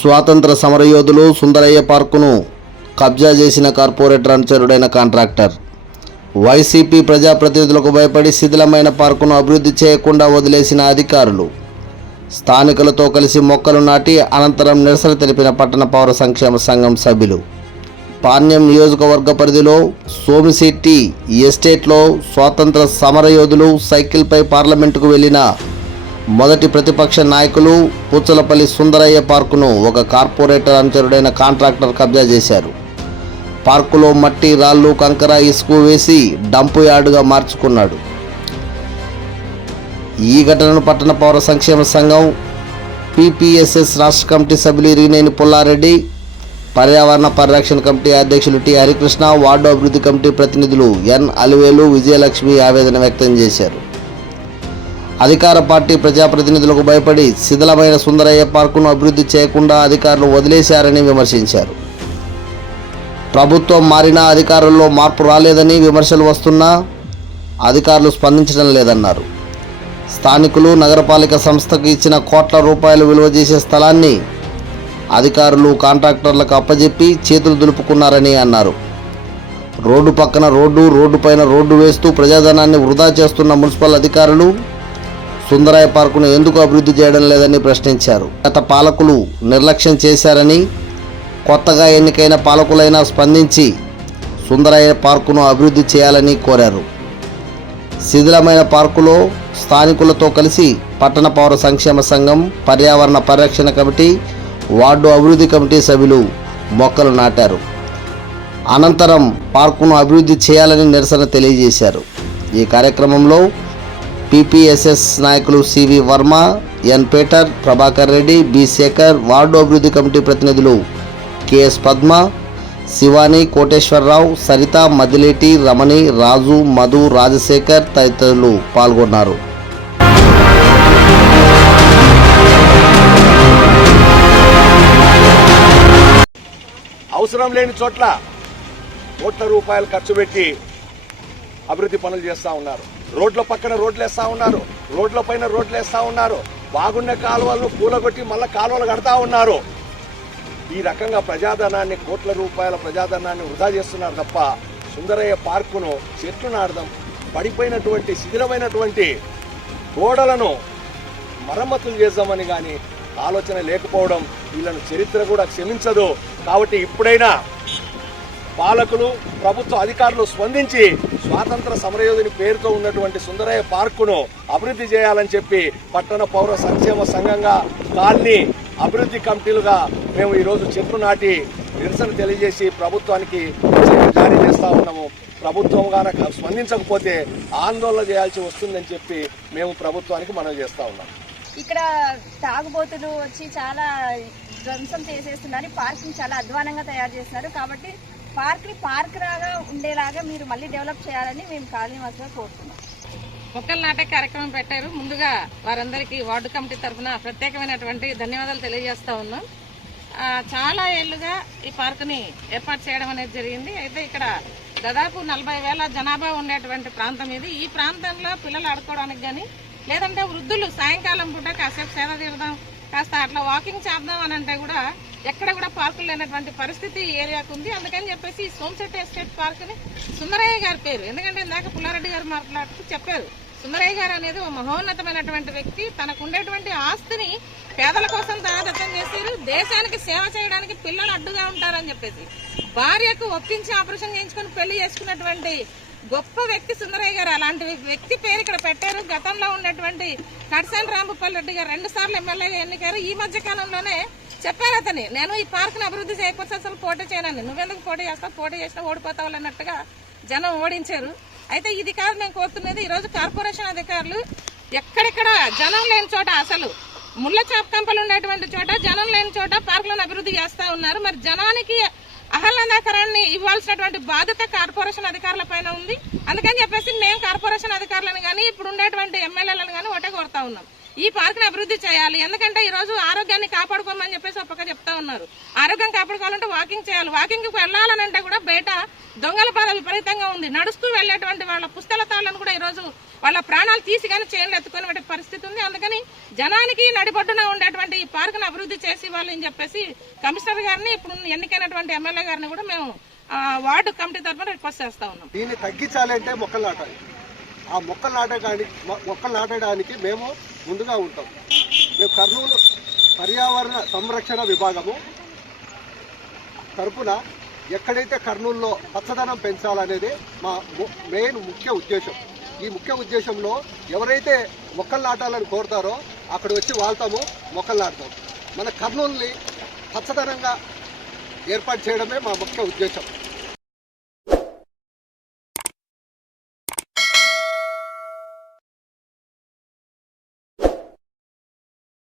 స్వాతంత్ర సమరయోధులు సుందరయ్య పార్కును కబ్జా చేసిన కార్పొరేటర్ అనుచరుడైన కాంట్రాక్టర్. వైసీపీ ప్రజాప్రతినిధులకు భయపడి శిథిలమైన పార్కును అభివృద్ధి చేయకుండా వదిలేసిన అధికారులు. స్థానికులతో కలిసి మొక్కలు నాటి అనంతరం నిరసన తెలిపిన పట్టణ పౌర సంక్షేమ సంఘం సభ్యులు. పాణ్యం నియోజకవర్గ పరిధిలో సోమిశెట్టి ఎస్టేట్లో స్వాతంత్ర సమరయోధులు సైకిల్పై పార్లమెంటుకు వెళ్లిన మొదటి ప్రతిపక్ష నాయకులు పుచ్చలపల్లి సుందరయ్య పార్కును ఒక కార్పొరేటర్ అనుచరుడైన కాంట్రాక్టర్ కబ్జా చేశారు. పార్కులో మట్టి, రాళ్ళు, కంకర, ఇసుక వేసి డంపు యార్డుగా మార్చుకున్నాడు. ఈ ఘటనను పట్టణ పౌర సంక్షేమ సంఘం పీపీఎస్ఎస్ రాష్ట్ర కమిటీ సభ్యులు ఇరిగినేని పుల్లారెడ్డి, పర్యావరణ పరిరక్షణ కమిటీ అధ్యక్షులు టి హరికృష్ణ, వార్డు అభివృద్ధి కమిటీ ప్రతినిధులు ఎన్ అలివేలు, విజయలక్ష్మి ఆవేదన వ్యక్తం చేశారు. అధికార పార్టీ ప్రజాప్రతినిధులకు భయపడి శిథిలమైన సుందరయ్య పార్కును అభివృద్ధి చేయకుండా అధికారులు వదిలేశారని విమర్శించారు. ప్రభుత్వం మారినా అధికారుల్లో మార్పు రాలేదని విమర్శలు వస్తున్నా అధికారులు స్పందించడం లేదన్నారు. స్థానికులు నగరపాలిక సంస్థకు ఇచ్చిన కోట్ల రూపాయలు విలువ చేసే స్థలాన్ని అధికారులు కాంట్రాక్టర్లకు అప్పజెప్పి చేతులు దులుపుకున్నారని అన్నారు. రోడ్డు పక్కన రోడ్డు పైన రోడ్డు వేస్తూ ప్రజాధనాన్ని వృధా చేస్తున్న మున్సిపల్ అధికారులు సుందరయ్య పార్కును ఎందుకు అభివృద్ధి చేయడం లేదని ప్రశ్నించారు. గత పాలకులు నిర్లక్ష్యం చేశారని, కొత్తగా ఎన్నికైన పాలకులైనా స్పందించి సుందరయ్య పార్కును అభివృద్ధి చేయాలని కోరారు. శిథిలమైన పార్కులో స్థానికులతో కలిసి పట్టణ పౌర సంక్షేమ సంఘం, పర్యావరణ పరిరక్షణ కమిటీ, వార్డు అభివృద్ధి కమిటీ సభ్యులు మొక్కలు నాటారు. అనంతరం పార్కును అభివృద్ధి చేయాలని నిరసన తెలియజేశారు. ఈ కార్యక్రమంలో పీపీఎస్ఎస్ నాయకులు C V Varma, N Peter, Prabhakar Reddy, B Shekar, ward అభివృద్ధి కమిటీ ప్రతినిధులు కెఎస్ పద్మ, శివాని, కోటేశ్వరరావు, సరిత, మదిలేటి, రమణి, రాజు, మధు, రాజశేఖర్ తదితరులు పాల్గొన్నారు. అవసరం లేని చోట్ల కోట్ల రూపాయలు ఖర్చు పెట్టి అభివృద్ధి పనులు చేస్తూ ఉన్నారు. రోడ్ల పక్కన రోడ్లు వేస్తూ ఉన్నారు, రోడ్ల పైన రోడ్లు వేస్తూ ఉన్నారు. బాగున్న కాలువలను కూలగొట్టి మళ్ళీ కాలువలు కడతా ఉన్నారు. ఈ రకంగా ప్రజాధనాన్ని, కోట్ల రూపాయల ప్రజాధనాన్ని వృధా చేస్తున్నారు తప్ప సుందరయ్య పార్కును చెట్లు నాడదాం, పడిపోయినటువంటి శిథిలమైనటువంటి గోడలను మరమ్మతులు చేద్దామని కానీ ఆలోచన లేకపోవడం వీళ్ళను చరిత్ర కూడా క్షమించదు. కాబట్టి ఇప్పుడైనా పాలకులు, ప్రభుత్వ అధికారులు స్పందించి స్వాతంత్ర సమరయోధుని పేరుతో ఉన్నటువంటి సుందరయ్య పార్కును అభివృద్ధి చేయాలని చెప్పి పట్టణ పౌర సంక్షేమ సంఘంగా, కాలనీ అభివృద్ధి కమిటీలుగా మేము ఈరోజు చెట్లు నాటి నిరసన తెలియజేసి ప్రభుత్వానికి జారీ చేస్తూ ఉన్నాము. ప్రభుత్వం కనుక స్పందించకపోతే ఆందోళన చేయాల్సి వస్తుందని చెప్పి మేము ప్రభుత్వానికి మనవి చేస్తూ ఉన్నాం. ఇక్కడ తాగుబోతులు వచ్చి చాలా ధ్వంసం చేసేస్తున్నారు. పార్కింగ్ చాలా అధ్వానంగా తయారు చేస్తున్నారు. కాబట్టి పార్క్ లాగా ఉండేలాగా మీరు మళ్ళీ డెవలప్ చేయాలని మేము కాలనీవాసుగా కోరుతున్నాం. మొక్కలు నాటే కార్యక్రమం పెట్టారు. ముందుగా వారందరికీ వార్డు కమిటీ తరఫున ప్రత్యేకమైనటువంటి ధన్యవాదాలు తెలియజేస్తా ఉన్నాం. చాలా ఏళ్లుగా ఈ పార్కుని ఏర్పాటు చేయడం అనేది జరిగింది. అయితే ఇక్కడ దాదాపు 40,000 జనాభా ఉండేటువంటి ప్రాంతం ఇది. ఈ ప్రాంతంలో పిల్లలు ఆడుకోవడానికి కానీ, లేదంటే వృద్ధులు సాయంకాలం పూట కాసేపు సేద తీరదాం, కాస్త అట్లా వాకింగ్ చేద్దాం అని అంటే కూడా ఎక్కడ కూడా పార్కులు లేనటువంటి పరిస్థితి ఈ ఏరియాకు ఉంది. అందుకని చెప్పేసి ఈ సోమిశెట్టి ఎస్టేట్ పార్కుని సుందరయ్య గారి పేరు, ఎందుకంటే ఇందాక పుల్లారెడ్డి గారు మాట్లాడుతూ చెప్పారు, సుందరయ్య గారు అనేది ఒక మహోన్నతమైనటువంటి వ్యక్తి. తనకు ఉండేటువంటి ఆస్తిని పేదల కోసం దానదత్తం చేశారు. దేశానికి సేవ చేయడానికి పిల్లలు అడ్డుగా ఉంటారని చెప్పేసి భార్యకు ఒప్పించి ఆపరేషన్ చేయించుకుని పెళ్లి చేసుకున్నటువంటి గొప్ప వ్యక్తి సుందరయ్య గారు. అలాంటి వ్యక్తి పేరు ఇక్కడ పెట్టారు. గతంలో ఉన్నటువంటి కడిసాని రాంభూపాల్ రెడ్డి గారు 2 సార్లు ఎమ్మెల్యేగా ఎన్నికారు. ఈ మధ్య కాలంలోనే చెప్పారు అతని, నేను ఈ పార్కును అభివృద్ధి చేయకపోతే అసలు పోటీ చేయనని. నువ్వెందుకు పోటీ చేస్తావు, పోటీ చేసినా ఓడిపోతావు అన్నట్టుగా జనం ఓడించారు. అయితే ఇది కాదు మేము కోరుతున్నది. ఈరోజు కార్పొరేషన్ అధికారులు ఎక్కడెక్కడ జనం లేని చోట, అసలు ముళ్ళ చాప్ కంపలు ఉన్నటువంటి చోట, జనం లేని చోట పార్కులను అభివృద్ధి చేస్తా ఉన్నారు. మరి జనానికి ఆహ్లాదకరాన్ని ఇవ్వాల్సినటువంటి బాధ్యత కార్పొరేషన్ అధికారుల పైన ఉంది. అందుకని చెప్పేసి మేము కార్పొరేషన్ అధికారులను కానీ, ఇప్పుడు ఉండేటువంటి ఎమ్మెల్యేలను కానీ ఒకటే కోరుతా ఉన్నాం, ఈ పార్క్ ని అభివృద్ధి చేయాలి. ఎందుకంటే ఈ రోజు ఆరోగ్యాన్ని కాపాడుకోమని చెప్పేసి ఒక పక్క చెప్తా ఉన్నారు. ఆరోగ్యం కాపాడుకోవాలంటే వాకింగ్ చేయాలి. వాకింగ్ కి వెళ్ళాలనంటే కూడా బయట దొంగల బాధ విపరీతంగా ఉంది. నడుస్తూ వెళ్లేటువంటి వాళ్ళ పుస్తలతాలను కూడా ఈ రోజు వాళ్ళ ప్రాణాలు తీసి కానీ చేనులు ఎత్తుకునే పరిస్థితి ఉంది. అందుకని జనానికి నడిబొడ్డున ఉండేటువంటి ఈ పార్క్ ను అభివృద్ధి చేసి ఇవ్వాలని చెప్పేసి కమిషనర్ గారిని, ఇప్పుడు ఎన్నికైనటువంటి ఎమ్మెల్యే గారిని కూడా మేము వార్డు కమిటీ తరఫున రిక్వెస్ట్ చేస్తా ఉన్నాం. దీన్ని తగ్గించాలంటే మొక్కలు నాటాలి. ఆ మొక్కలు నాటడానికి మేము ముందుగా ఉంటాం. మేము కర్నూలు పర్యావరణ సంరక్షణ విభాగము తరపున ఎక్కడైతే కర్నూలులో పచ్చదనం పెంచాలనేది మా మెయిన్ ముఖ్య ఉద్దేశం. ఈ ముఖ్య ఉద్దేశంలో ఎవరైతే మొక్కలు నాటాలని కోరుతారో అక్కడ వచ్చి వాళ్తాము, మొక్కలు నాటుతాము. మన కర్నూలుని పచ్చదనంగా ఏర్పాటు చేయడమే మా ముఖ్య ఉద్దేశం.